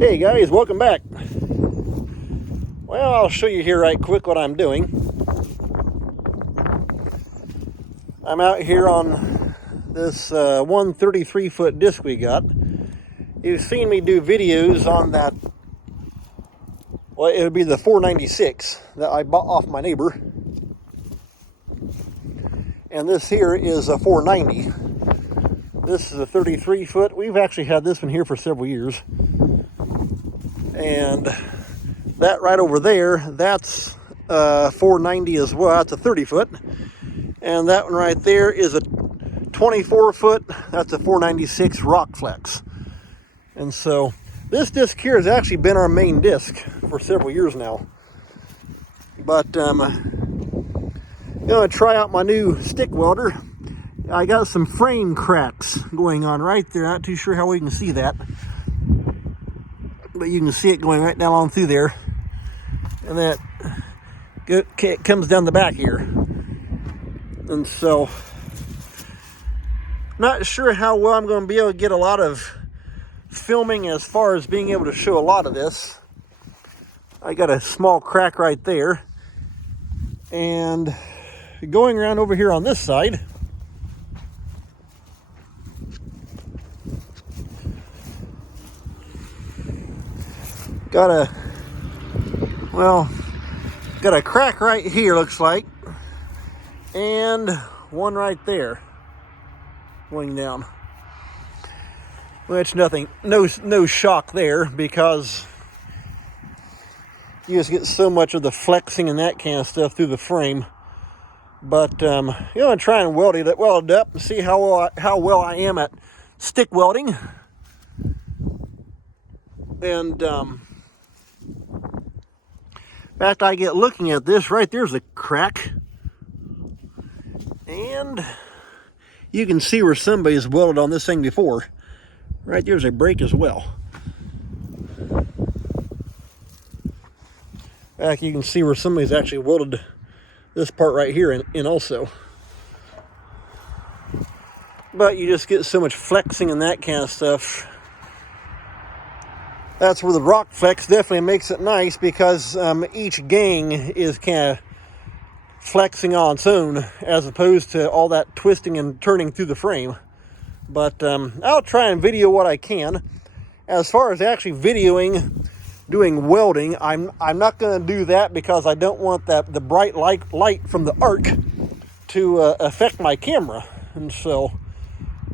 Hey guys, welcome back. Well, I'll show you here right quick what I'm doing. I'm out here on this 133-foot disc we got. You've seen me do videos on that. Well, it would be the 496 that I bought off my neighbor. And this here is a 490. This is a 33-foot. We've actually had this one here for several years. And that right over there, that's 490 as well. That's a 30-foot. And that one right there is a 24-foot. That's a 496 Rock Flex. And so this disc here has actually been our main disc for several years now. But I'm going to try out my new stick welder. I got some frame cracks going on right there. Not too sure how we can see that. But you can see it going right down on through there. And then it comes down the back here. And so, not sure how well I'm going to be able to get a lot of filming as far as being able to show a lot of this. I got a small crack right there. And going around over here on this side, got a crack right here, looks like, and one right there going down, which no shock there, because you just get so much of the flexing and that kind of stuff through the frame. But I'm going to try and weld it up and see how well I am at stick welding. And after I get looking at this, right there's a crack. And you can see where somebody's welded on this thing before. Right there's a break as well. Back you can see where somebody's actually welded this part right here in also. But you just get so much flexing and that kind of stuff. That's where the Rock Flex definitely makes it nice, because each gang is kind of flexing on its own, as opposed to all that twisting and turning through the frame. But I'll try and video what I can. As far as actually videoing doing welding, I'm not going to do that, because I don't want the bright light from the arc to affect my camera. And so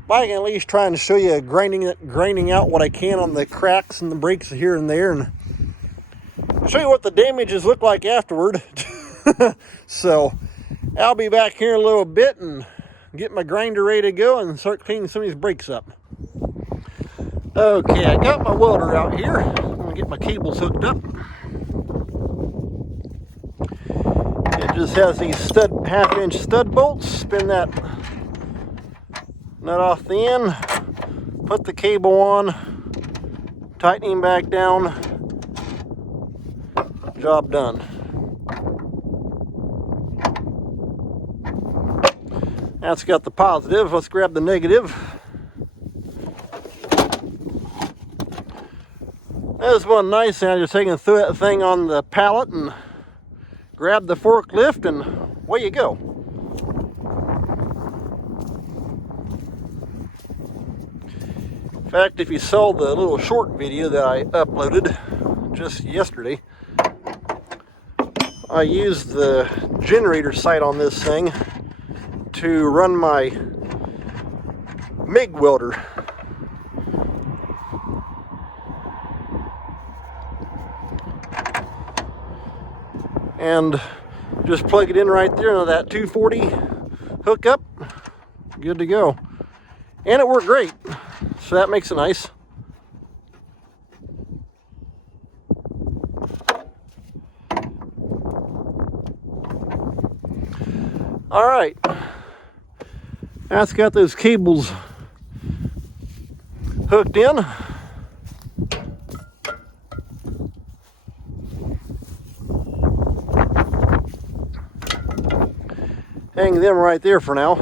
I can at least try and show you grinding out what I can on the cracks and the breaks here and there, and show you what the damages look like afterward. So I'll be back here in a little bit and get my grinder ready to go and start cleaning some of these breaks up. Okay, I got my welder out here. I'm going to get my cables hooked up. It just has these half-inch stud bolts. Spin that nut off the end, put the cable on, tightening back down, job done. That's got the positive. Let's grab the negative. This one nice thing, I just taking through that thing on the pallet and grab the forklift, and away you go. In fact, if you saw the little short video that I uploaded just yesterday, I used the generator sight on this thing to run my MIG welder. And just plug it in right there into that 240 hookup. Good to go. And it worked great. So that makes it nice. All right. That's got those cables hooked in. Hang them right there for now.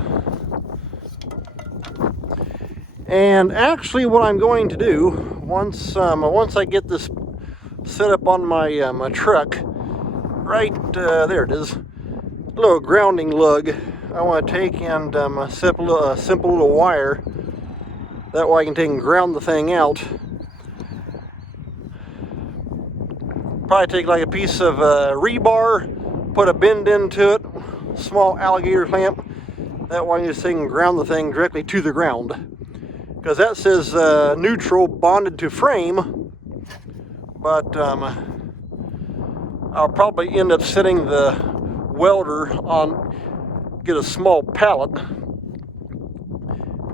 And actually what I'm going to do once I get this set up on my my truck, right there it is, a little grounding lug, I want to take and set up a simple little wire. That way I can take and ground the thing out. Probably take like a piece of rebar, put a bend into it, small alligator clamp. That way I can just take and ground the thing directly to the ground. Because that says neutral bonded to frame, but I'll probably end up setting the welder on, get a small pallet,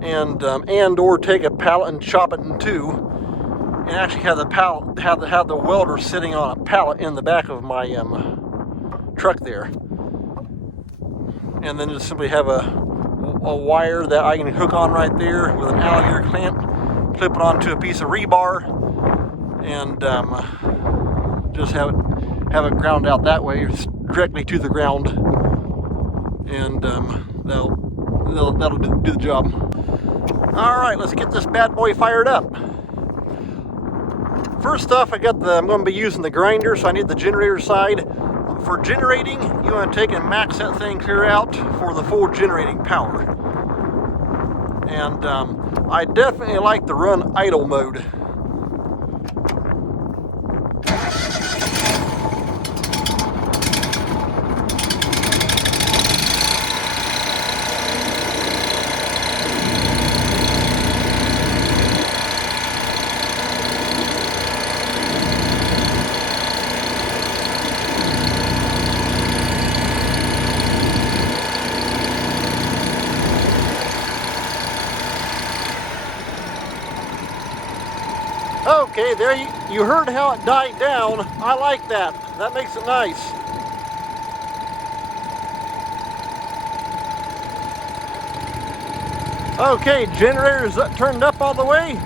and or take a pallet and chop it in two, and actually have the pallet have the welder sitting on a pallet in the back of my truck there, and then just simply have a wire that I can hook on right there with an alligator clamp, clip it onto a piece of rebar, and just have it ground out that way, directly to the ground, and that'll do the job. All right, let's get this bad boy fired up. First off, I'm going to be using the grinder, so I need the generator side. For generating, you want to take and max that thing clear out for the full generating power. And I definitely like to run idle mode. Okay, there you heard how it died down. I like that. That makes it nice. Okay, generator's turned up all the way.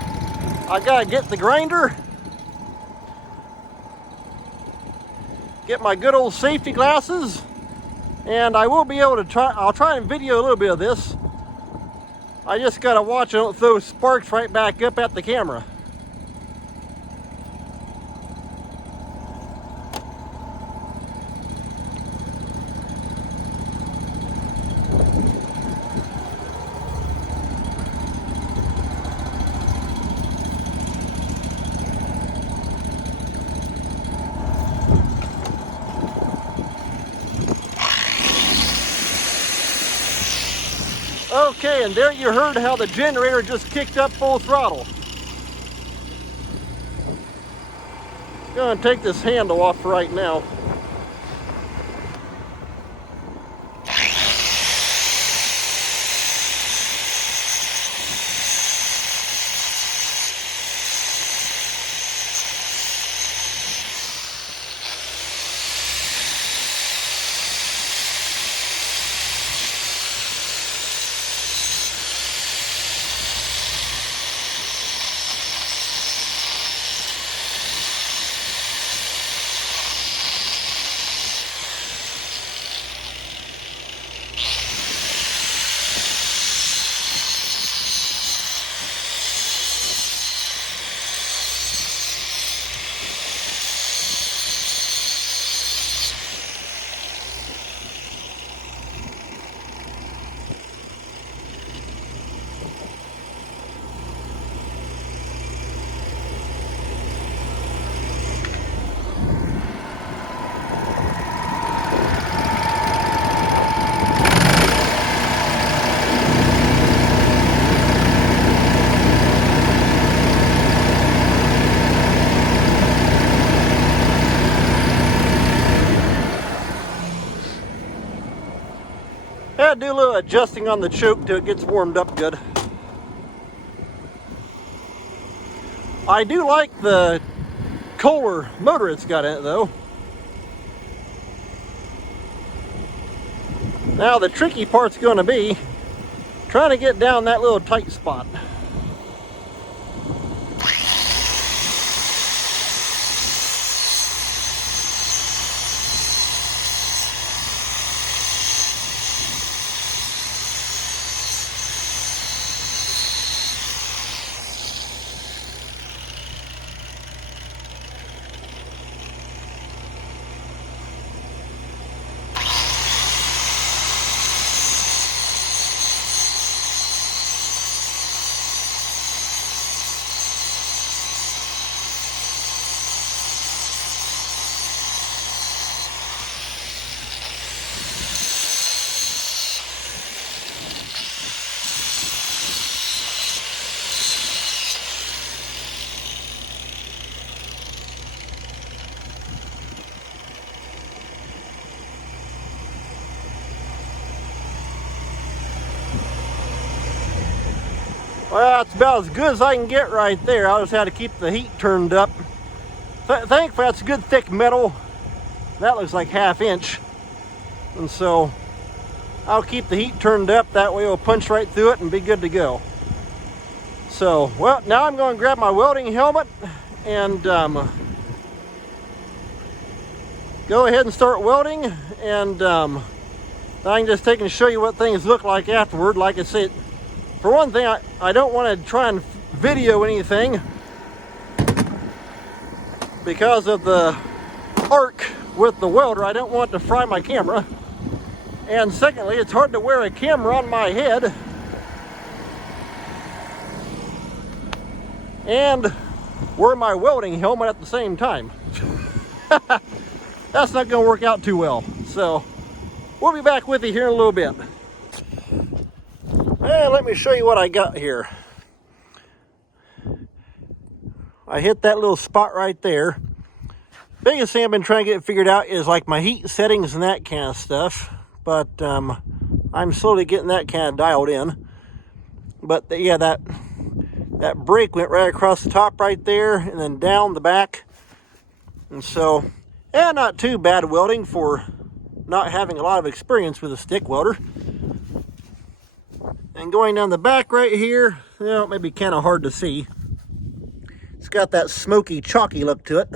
I gotta get the grinder, get my good old safety glasses, and I will be able to I'll try and video a little bit of this. I just gotta watch I don't throw sparks right back up at the camera. Okay, and there you heard how the generator just kicked up full throttle. Gonna take this handle off right now. Had to do a little adjusting on the choke till it gets warmed up good. I do like the Kohler motor it's got in it though. Now the tricky part's going to be trying to get down that little tight spot. Well, that's about as good as I can get right there. I just had to keep the heat turned up. Thankfully, that's good thick metal. That looks like 1/2 inch. And so I'll keep the heat turned up. That way it'll punch right through it and be good to go. So, well, now I'm going to grab my welding helmet and go ahead and start welding. And I can just take and show you what things look like afterward. Like I said, for one thing, I don't want to try and video anything because of the arc with the welder. I don't want to fry my camera. And secondly, it's hard to wear a camera on my head and wear my welding helmet at the same time. That's not going to work out too well. So we'll be back with you here in a little bit. And let me show you what I got here. I hit that little spot right there. Biggest thing I've been trying to get figured out is like my heat settings and that kind of stuff. But I'm slowly getting that kind of dialed in. But yeah, that break went right across the top right there and then down the back. And so, yeah, not too bad welding for not having a lot of experience with a stick welder. And going down the back right here, you know, it may be kind of hard to see. It's got that smoky, chalky look to it.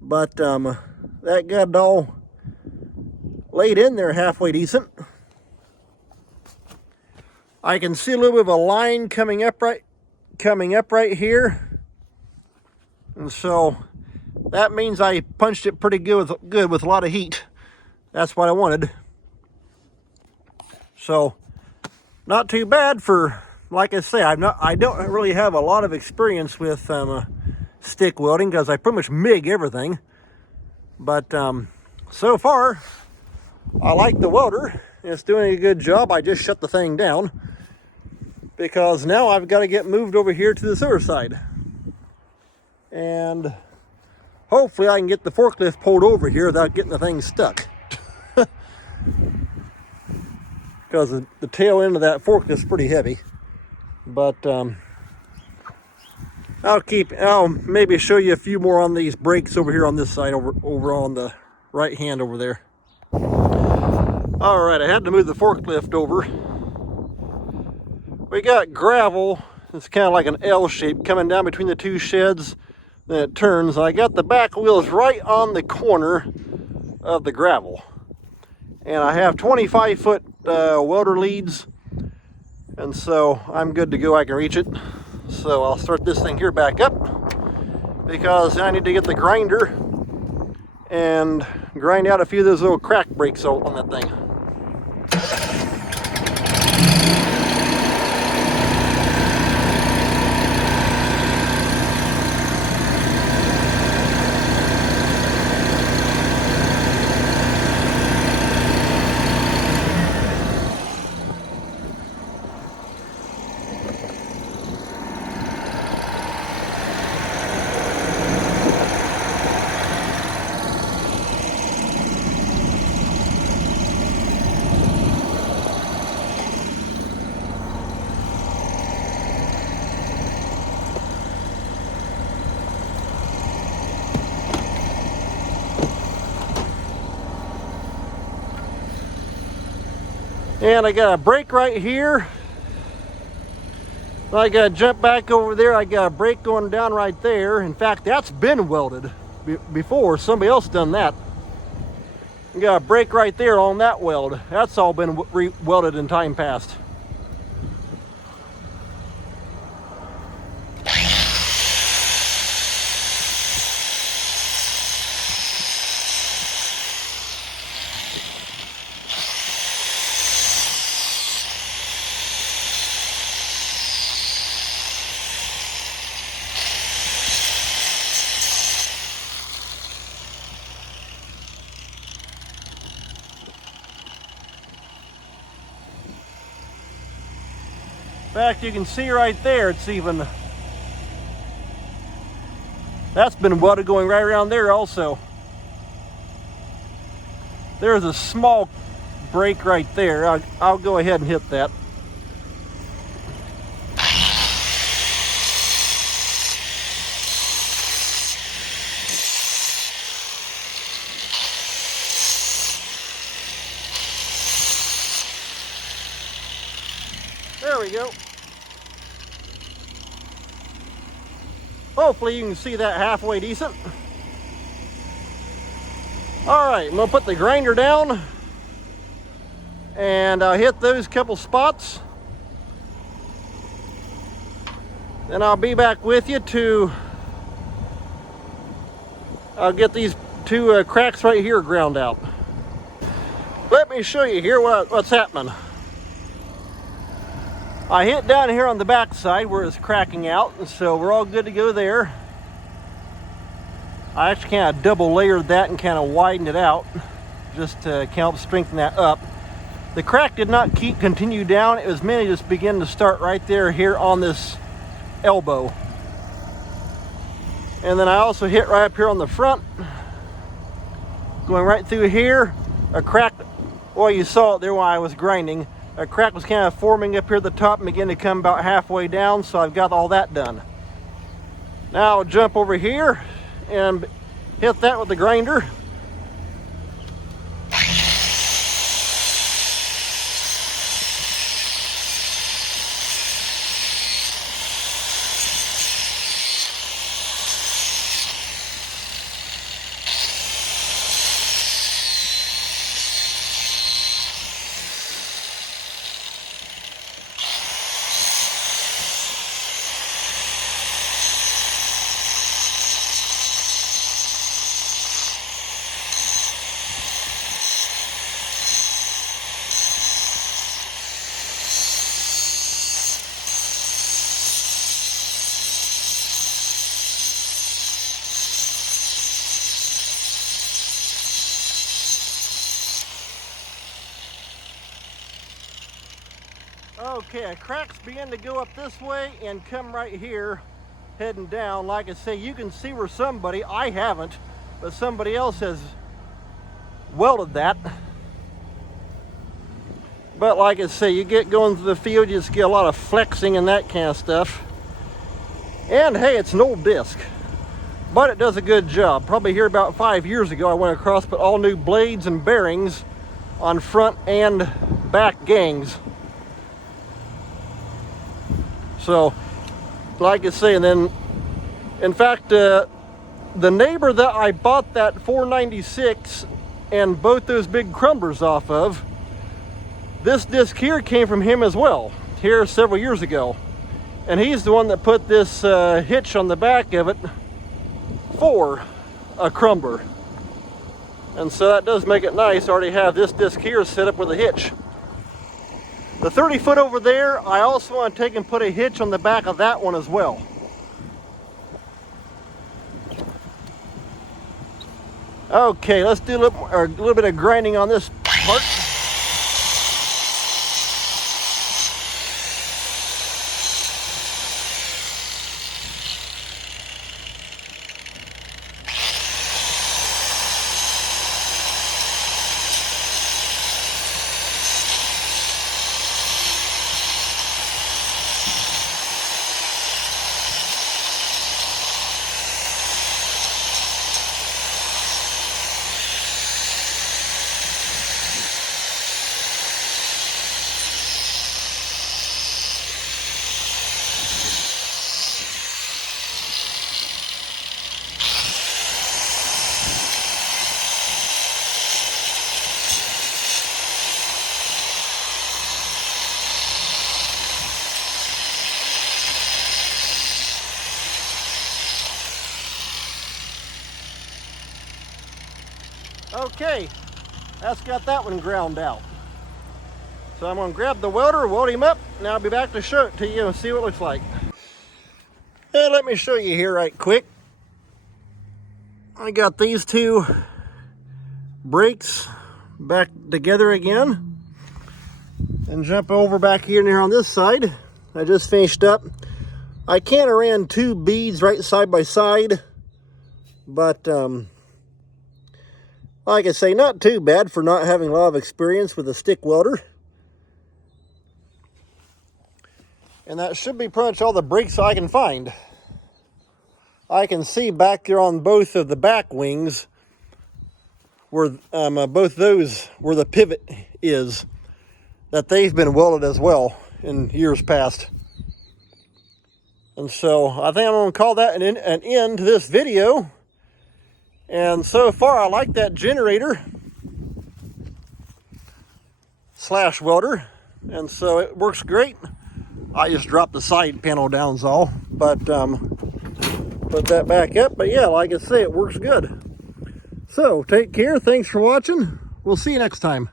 But that got it all laid in there halfway decent. I can see a little bit of a line coming up right here. And so that means I punched it pretty good with a lot of heat. That's what I wanted. So not too bad for, like I say, I don't really have a lot of experience with stick welding because I pretty much MIG everything. But so far, I like the welder. It's doing a good job. I just shut the thing down because now I've got to get moved over here to this other side. And hopefully I can get the forklift pulled over here without getting the thing stuck. Because the tail end of that forklift is pretty heavy. But I'll maybe show you a few more on these brakes over here on this side, over on the right hand over there. All right, I had to move the forklift over. We got gravel. It's kind of like an L shape coming down between the two sheds. Then it turns. I got the back wheels right on the corner of the gravel. And I have 25-foot welder leads. And so I'm good to go. I can reach it. So I'll start this thing here back up because I need to get the grinder and grind out a few of those little crack breaks on that thing. And I got a brake right here. I got to jump back over there. I got a brake going down right there. In fact, that's been welded before. Somebody else done that. I got a brake right there on that weld. That's all been welded in time past. In fact, you can see right there, it's even, that's been welded going right around there also. There's a small break right there. I'll go ahead and hit that. There we go. Hopefully you can see that halfway decent. All right, I'm gonna put the grinder down and I'll hit those couple spots. Then I'll be back with you I'll get these two cracks right here ground out. Let me show you here what's happening. I hit down here on the back side where it's cracking out, and so we're all good to go there. I actually kind of double layered that and kind of widened it out just to help strengthen that up. The crack did not continue down. It was mainly just beginning to start right there here on this elbow. And then I also hit right up here on the front, going right through here. A crack, well, you saw it there while I was grinding. A crack was kind of forming up here at the top and beginning to come about halfway down, so I've got all that done. Now I'll jump over here and hit that with the grinder. Okay, a crack's beginning to go up this way and come right here, heading down. Like I say, you can see where somebody, I haven't, but somebody else has welded that. But like I say, you get going through the field, you just get a lot of flexing and that kind of stuff. And hey, it's an old disc, but it does a good job. Probably here about 5 years ago, I went across, put all new blades and bearings on front and back gangs. So, like I say, and then, in fact, the neighbor that I bought that 496 and both those big crumblers off of, this disc here came from him as well, here several years ago. And he's the one that put this hitch on the back of it for a crumbler. And so that does make it nice. I already have this disc here set up with a hitch. The 30 foot over there, I also want to take and put a hitch on the back of that one as well. Okay, let's do a little bit of grinding on this part. Okay, that's got that one ground out. So I'm going to grab the welder, weld him up, and I'll be back to show it to you and see what it looks like. And let me show you here right quick. I got these two brakes back together again. And jump over back here on this side. I just finished up. I kind of ran two beads right side by side, but like I say, not too bad for not having a lot of experience with a stick welder. And that should be pretty much all the brakes I can find. I can see back there on both of the back wings where both those where the pivot is, that they've been welded as well. in years past. And so I think I'm going to call that an end to this video. And so far I like that generator / welder. And so it works great. I just dropped the side panel down is all. But put that back up. But yeah, like I say, it works good. So take care. Thanks for watching. We'll see you next time.